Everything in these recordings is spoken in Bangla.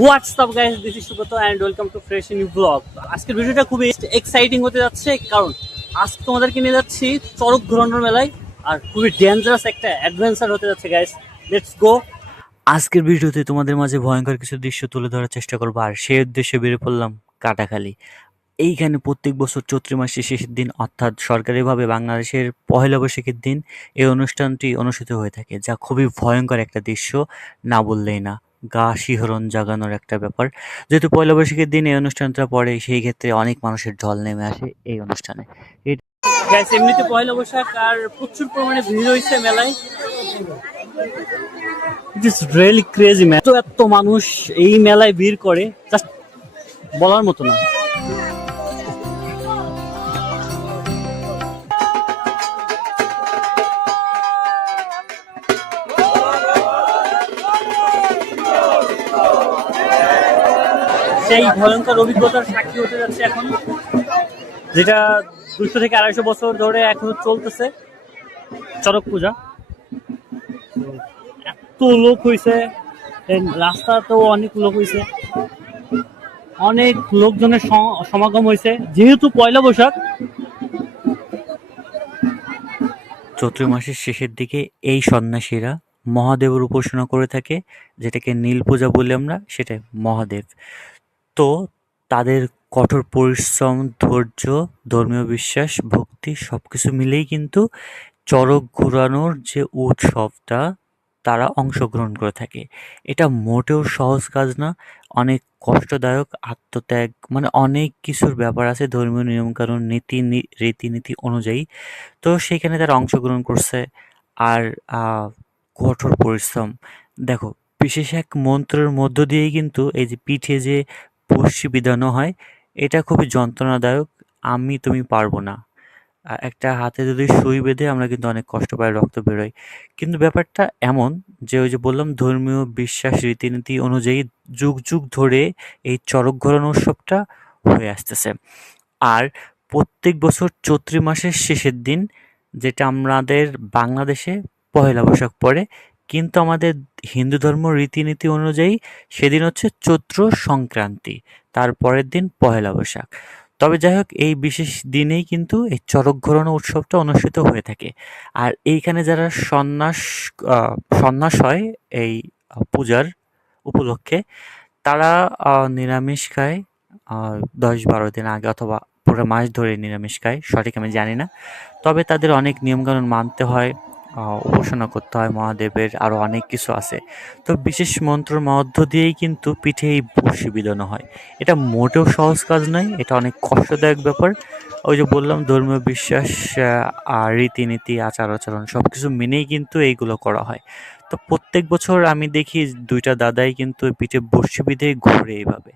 What's up guys, this is Subrata and welcome to fresh new blog. আজকের ভিডিওটা খুবই এক্সাইটিং হতে যাচ্ছে, কারণ আজকে তোমাদেরকে নিয়ে যাচ্ছি চড়ক ঘোরানোর মেলায়। আর খুবই ডেঞ্জারাস একটা অ্যাডভেঞ্চার হতে যাচ্ছে গাইস, লেটস গো। আজকের ভিডিওতে তোমাদের মাঝে ভয়ঙ্কর কিছু দৃশ্য তুলে ধরার চেষ্টা করবো, আর সেই উদ্দেশ্যে বেরিয়ে পড়লাম কাটাখালী। এইখানে প্রত্যেক বছর চৈত্র মাসের শেষের দিন অর্থাৎ সরকারিভাবে বাংলাদেশের পহেলা বৈশাখের দিন এই অনুষ্ঠানটি অনুষ্ঠিত হয়ে থাকে, যা খুবই ভয়ঙ্কর একটা দৃশ্য, না বললেই না। গা শিহরণ জাগানোর একটা ব্যাপার। যেহেতু পয়লা বৈশাখের দিন এই অনুষ্ঠানটা পড়ে, সেই ক্ষেত্রে অনেক মানুষের ঢল নেমে আসে এই অনুষ্ঠানে। এমনিতে পয়লা বৈশাখ আর প্রচুর পরিমাণে ভিড় হয়েছে মেলায়। It is really crazy man. এত মানুষ এই মেলায় ভিড় করে, জাস্ট বলার মতো না। সেই ভয়ঙ্কর অভিজ্ঞতার সাক্ষী হতে যাচ্ছে এখন, যেটা 200 থেকে 250 বছর ধরে এখনো চলতেছে চড়ক পূজা। এত লোক হয়েছে, রাস্তাতেও অনেক লোক হয়েছে, অনেক লোকজনের সমাগম হয়েছে যেহেতু পয়লা বৈশাখ। চৈত্র মাসের শেষের দিকে এই সন্ন্যাসীরা মহাদেবের উপাসনা করে থাকে, যেটাকে নীল পূজা বলি আমরা, সেটাই মহাদেব। তো তাদের কঠোর পরিশ্রম, ধৈর্য, ধর্মীয় বিশ্বাস, ভক্তি সবকিছু মিলেই কিন্তু চড়ক ঘোরানোর যে উৎসবটা তারা অংশগ্রহণ করে থাকে। এটা মোটেও সহজ কাজ না, অনেক কষ্টদায়ক, আত্মত্যাগ, মানে অনেক কিছুর ব্যাপার আছে ধর্মীয় নিয়মকানুন, রীতিনীতি অনুযায়ী। তো সেখানে তারা অংশগ্রহণ করছে। আর কঠোর পরিশ্রম, দেখো, বিশেষ এক মন্ত্রের মধ্য দিয়েই কিন্তু এই যে পিঠে যে বড়শি বিধানো হয়, এটা খুবই যন্ত্রণাদায়ক। আমি তুমি পারবো না। একটা হাতে যদি সুই বেঁধে আমরা কিন্তু অনেক কষ্ট পাই, রক্ত বেরোয়। কিন্তু ব্যাপারটা এমন যে, ওই যে বললাম, ধর্মীয় বিশ্বাস রীতিনীতি অনুযায়ী যুগ যুগ ধরে এই চড়ক ঘোরানো উৎসবটা হয়ে আসতেছে। আর প্রত্যেক বছর চৈত্র মাসের শেষের দিন, যেটা আমাদের বাংলাদেশে পহেলা বৈশাখ পড়ে, কিন্তু আমাদের হিন্দু ধর্ম রীতিনীতি অনুযায়ী সেদিন হচ্ছে চৈত্র সংক্রান্তি, তার পরের দিন পহেলা বৈশাখ। তবে যাই হোক, এই বিশেষ দিনেই কিন্তু এই চড়ক ঘোরানো উৎসবটা অনুষ্ঠিত হয়ে থাকে। আর এইখানে যারা সন্ন্যাস হয় এই পূজার উপলক্ষে, তারা নিরামিষ খায় 10-12 দিন আগে, অথবা পুরো মাস ধরে নিরামিষ খায়, সঠিক আমি জানি না। তবে তাদের অনেক নিয়মকানুন মানতে হয়, উপাসনা করতে হয় মহাদেবের, আরও অনেক কিছু আছে। তো বিশেষ মন্ত্রের মধ্য দিয়েই কিন্তু পিঠে এই বড়শি বিধানো হয়। এটা মোটেও সহজ কাজ নয়, এটা অনেক কষ্টদায়ক ব্যাপার। ওই যে বললাম, ধর্মীয় বিশ্বাস আর রীতিনীতি, আচার আচরণ সবকিছু মেনেই কিন্তু এইগুলো করা হয়। তো প্রত্যেক বছর আমি দেখি 2টা দাদাই কিন্তু পিঠে বড়শি বেঁধে ঘোরে এইভাবে।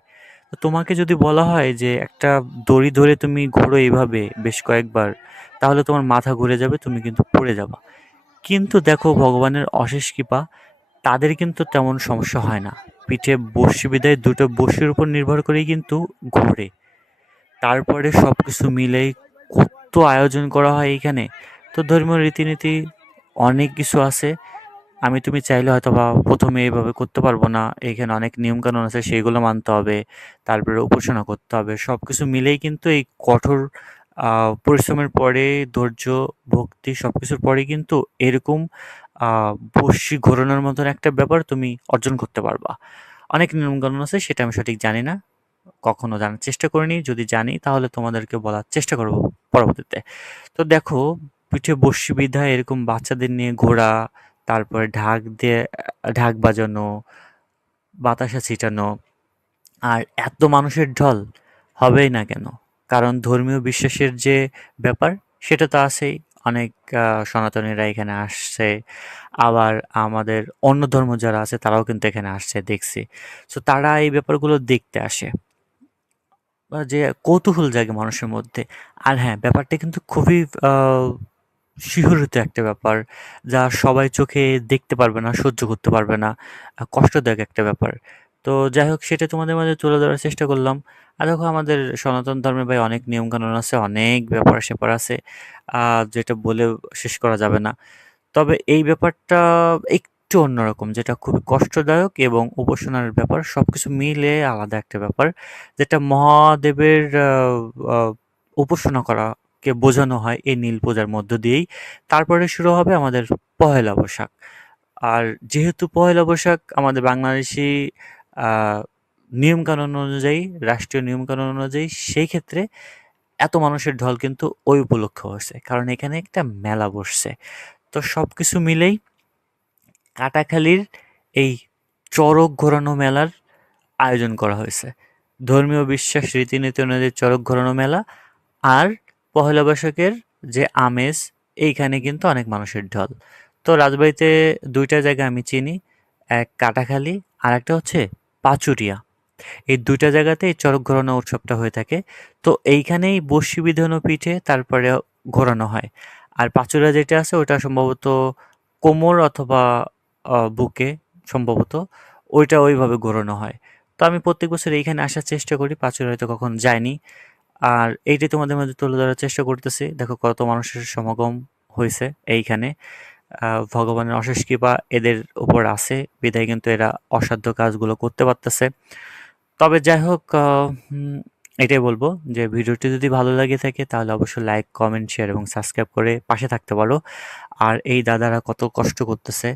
তো তোমাকে যদি বলা হয় যে একটা দড়ি ধরে তুমি ঘোরো এইভাবে বেশ কয়েকবার, তাহলে তোমার মাথা ঘুরে যাবে, তুমি কিন্তু পড়ে যাবা। কিন্তু দেখো, ভগবানের অশেষ কৃপা, তাদের কিন্তু তেমন সমস্যা হয় না। পিঠে বড়শি বিদায় 2টো বড়শির উপর নির্ভর করেই কিন্তু ঘোরে। তারপরে সবকিছু মিলেই কত আয়োজন করা হয় এইখানে। তো ধর্মীয় রীতিনীতি অনেক কিছু আছে। আমি তুমি চাইলে হয়তোবা 1ম এভাবে করতে পারবো না। এখানে অনেক নিয়মকানুন আছে, সেগুলো মানতে হবে। তারপরে উপাসনা করতে হবে। সবকিছু মিলেই কিন্তু এই কঠোর পরিশ্রমের পরে, ধৈর্য, ভক্তি সবকিছুর পরে কিন্তু এরকম বড়শি ঘোরানোর মতন একটা ব্যাপার তুমি অর্জন করতে পারবা। অনেক নিয়মকানুন আছে, সেটা আমি সঠিক জানি না। কখনো জানার চেষ্টা করিনি। যদি জানি তাহলে তোমাদেরকে বলার চেষ্টা করব পরবর্তীতে। তো দেখো, পিঠে বড়শি বিঁধা এরকম বাচ্চাদের নিয়ে ঘোরা, তারপরে ঢাক বাজানো, বাতাসা ছিটানো, আর এত মানুষের ঢল হবেই না কেন? কারণ ধর্মীয় বিশ্বাসের যে ব্যাপার, সেটা তো আছেই। অনেক সনাতনীরা এখানে আসছে, আবার আমাদের অন্য ধর্ম যারা আছে তারাও কিন্তু এখানে আসছে দেখছি। সো তারা এই ব্যাপারগুলো দেখতে আসে, বা যে কৌতূহল জাগে মানুষের মধ্যে। আর হ্যাঁ, ব্যাপারটা কিন্তু খুবই শিহরিত একটা ব্যাপার, যা সবাই চোখে দেখতে পারবে না, সহ্য করতে পারবে না, কষ্টদায়ক একটা ব্যাপার। তো যাই হোক সেটা তোমাদের মাঝে তুলে ধরার চেষ্টা করলাম। আর দেখো আমাদের সনাতন ধর্মে ভাই অনেক নিয়ম-কানুন আছে, অনেক ব্যাপার-স্যাপার আছে যেটা বলে শেষ করা যাবে না। তবে এই ব্যাপারটা একটু অন্যরকম, যেটা খুবই কষ্টদায়ক এবং উপাসনার ব্যাপার। সবকিছু মিলে আলাদা একটা ব্যাপার, যেটা মহাদেবের উপাসনা করাকে বোঝানো হয় এই নীল পূজার মধ্য দিয়েই। তারপরে শুরু হবে আমাদের পহেলা বৈশাখ। আর যেহেতু পহেলা বৈশাখ আমাদের বাংলাদেশী আ নিয়মকানুন অনুযায়ী, রাষ্ট্রীয় নিয়মকানুন অনুযায়ী, সেই ক্ষেত্রে এত মানুষের ঢল কিন্তু ওই উপলক্ষে হইছে। কারণ এখানে একটা মেলা বসছে। তো সবকিছু মিলেই কাটাখালীর এই চড়ক ঘোরানো মেলার আয়োজন করা হয়েছে। ধর্মীয় বিশ্বাস রীতিনীতি অনুযায়ী চড়ক ঘোরানো মেলা আর পহেলা বৈশাখের যে আমেজ, এইখানে কিন্তু অনেক মানুষের ঢল। তো রাজবাড়িতে ২ টা জায়গা আমি চিনি। এক কাটাখালী, আরেকটা হচ্ছে পাচুরিয়া। এই ২ টা জায়গাতে এই চড়ক ঘোরানো উৎসবটা হয়ে থাকে। তো এইখানেই বর্শি বিধানো পিঠে তারপরে ঘোরানো হয়। আর পাচুরিয়া যেটা আছে ওটা সম্ভবত কোমর অথবা বুকে সম্ভবত ওইটা ওইভাবে ঘোরানো হয়। তো আমি প্রত্যেক বছর এইখানে আসার চেষ্টা করি, পাচুরিয়ায় তো কখনো যাইনি। আর এইটাই তোমাদের মাঝে তুলে ধরার চেষ্টা করতেছি। দেখো কত মানুষের সমাগম হইছে এইখানে। ভগবানের অশেষ কৃপা এদের উপর আছে বিধায় কিন্তু এরা অসাধ্য কাজগুলো করতে পারতেছে। তবে যাই হোক এটাই বলবো যে ভিডিওটি যদি ভালো লাগে থাকে তাহলে অবশ্যই লাইক, কমেন্ট, শেয়ার এবং সাবস্ক্রাইব করে পাশে থাকতে পারো। আর এই দাদারা কত কষ্ট করতেছে।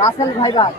রাসেল ভাইবার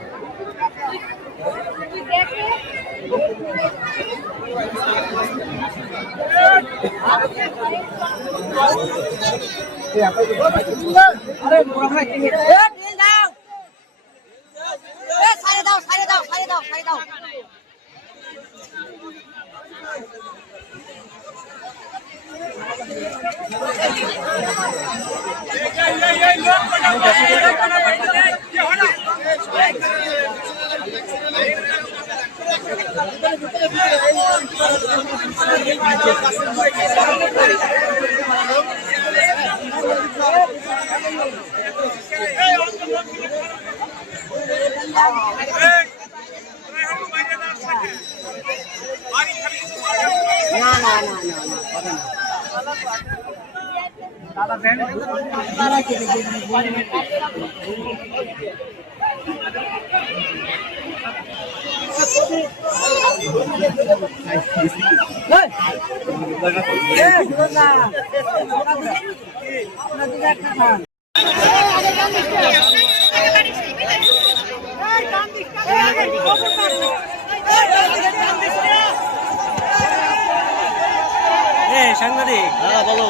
সাংবাদিক বলো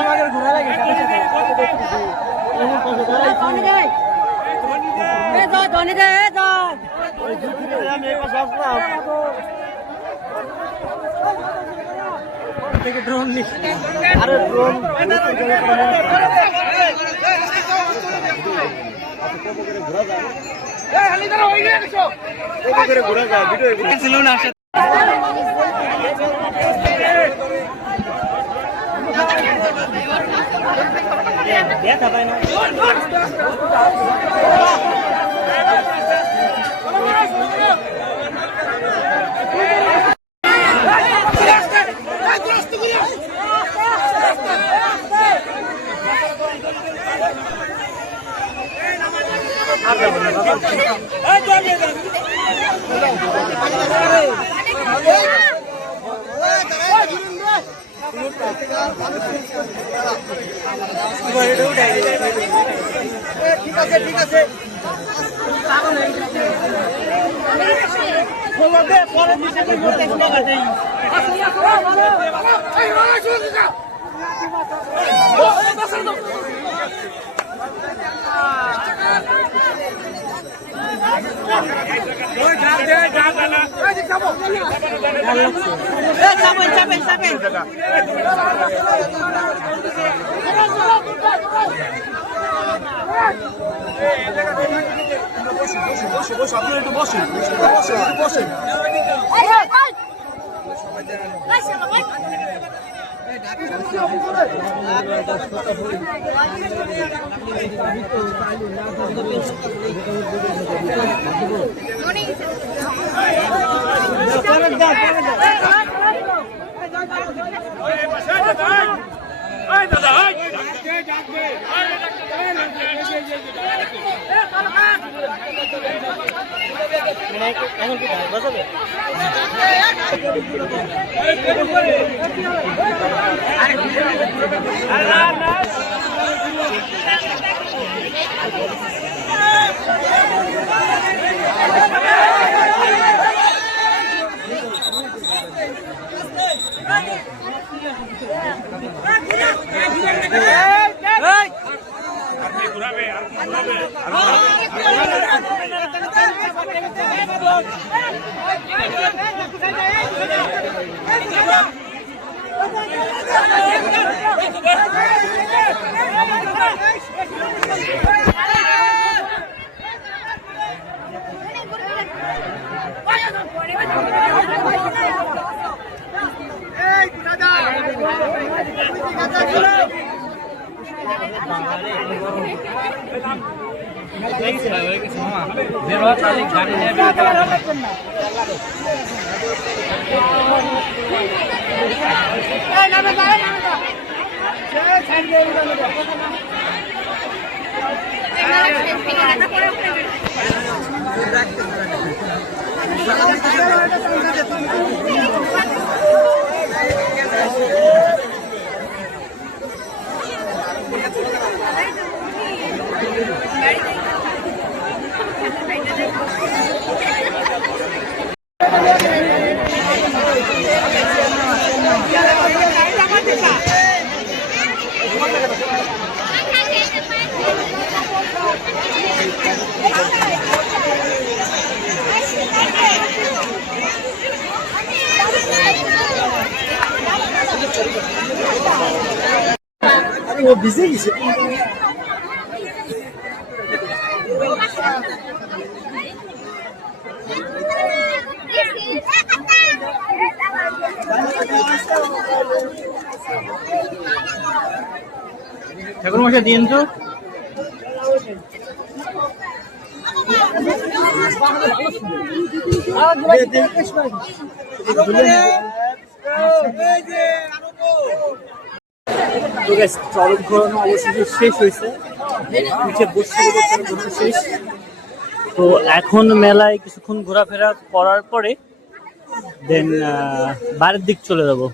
আমাদের ঘোরা লাগে ড্রোন আরে ড্রোন ঠিক আছে ঠিক আছে পরে ও ভিজে গেছে। ঠাকুর মশাই দিন তো চরক ঘোরানো অবশেষে শেষ হয়েছে, শেষ। তো এখন মেলায় কিছুক্ষণ ঘোরাফেরা করার পরে দেন বাড়ির দিক চলে যাবো।